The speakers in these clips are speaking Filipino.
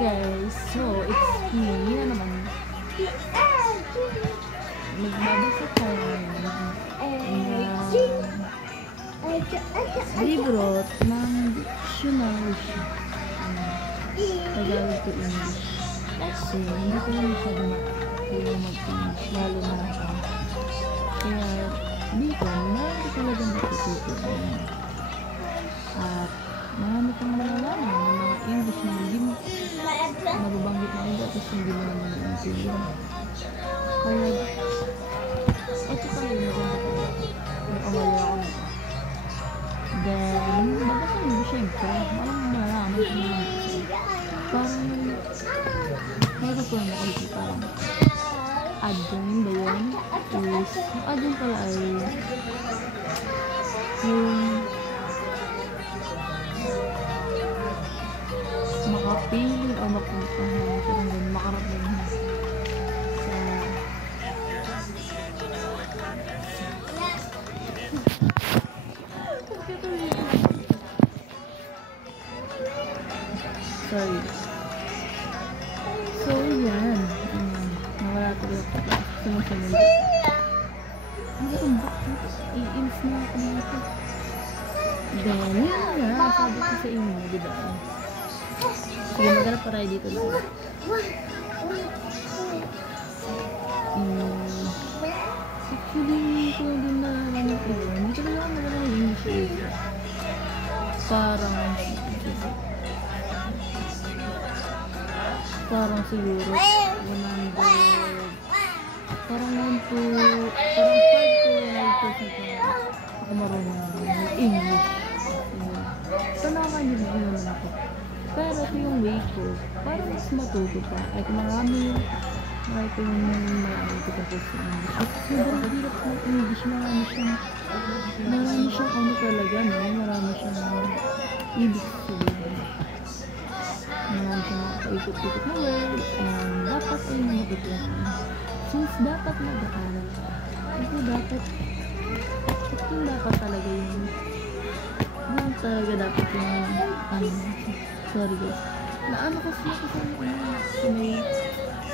guys, so it's me na naman. Magbabasa tayo ng libro ng dictionary Tagalog to English. Kasi hindi ko lang masyado mag-English, lalo na ako. Kaya dito, marami talaga matututo. At marami kang malalaman ng mga English na hindi mo nababanggit na iba tapos hindi mo naman naiintindihan. Kaya ito talaga maganda ko. Nag-awali ako nito. Then, babasahin mo syempre. Parang marami kang mga parang magkakaroon ako dito parang adjoin ba yun? Is, yung adjoin pala ay yung makapili o mapuntahan parang ganun, makarating sa sorry. So, yan. Nawala tuloy ako pa. Sumusunod. Hindi ko bakit. I-ins na ako nito. Then, yan nga. Sabi ko sa inyo, diba? Sige, maghanap pa tayo dito na. Actually, hindi ko din nalaman yung iba. Hindi ko lang nalaman yung English. Parang siguro 100 parang 1 to parang 5 to 9% ako marunong ng English. So nakakalimutan naman ako. Pero ito yung way ko para mas matuto pa. At marami ko yung marami ko tapos sa English. At sobrang hirap ng English. Marami siyang ano talaga, no? Marami siyang ibig sabihin. Marami siyang makaikot-ikot na word. Dapat ay matutunan. Since dapat mag-aaral ka. Kasi dapat talaga yung talaga dapat yung sorry guys. Naano kasi ako sa may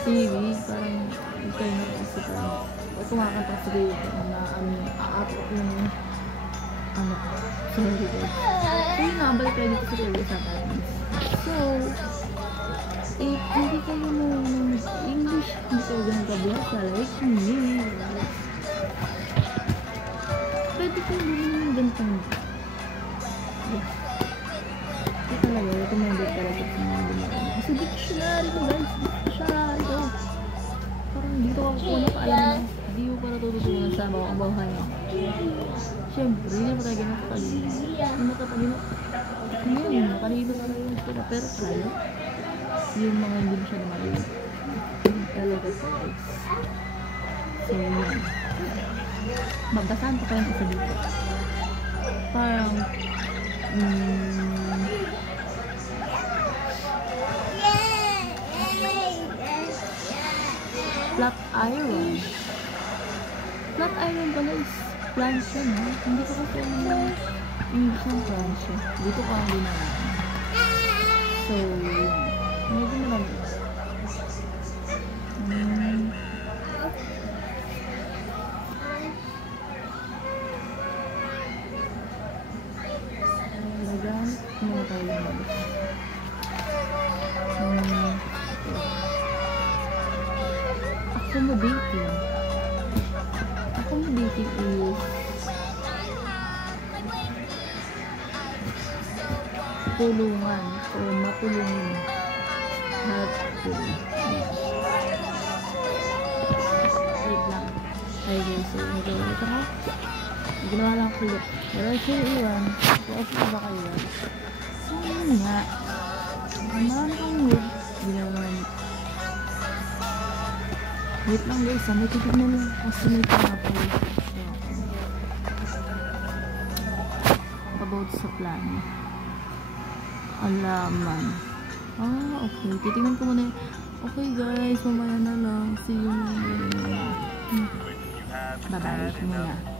TV. Parang kayo na kasi parang kumakanta kasi kayo na aatok yung sorry guys. So yun nga, balik kayo dito sa TV sa Paris. So, hindi kayo mo English, hindi kayo ganun kabasa like me. Pwede kayo gawin ng ganitong ito talaga, recommended talaga sa mga gumawa. Kasi dictionary ko guys, dictionary ko. Parang dito ako na paalam na hindi ko para tututunan sa bawang bahay. Siyempre, hindi mo tayo ganun katalino. Hindi mo katalino. Ngayon, matalino talaga yung sila. Pero kaya, yung mga hindi mo siya namalino. Talaga sa guys. So, yun. Magbasahan ko pa yung isa dito. Parang, flat iron. Flat iron pala is plancha, no? Hindi ko kasi yung English ng plancha. Dito ko ang ginawa. So, medyo marami. Mga tayo lang. Accommodating is tulungan o matulungin. Helpful. Wait lang. Ay guys, so nagawin ako. Ginawa lang ko ulit. Pero sure iwan. Kasi ba kayo? So yun nga. Marami kang word. Ginawa naman. Wait lang guys, may titignan mo kasi may pinapay. About sa plan. Alaman. Okay. Titignan ko muna. Okay guys, mamaya na lang. See you. Bye-bye muna.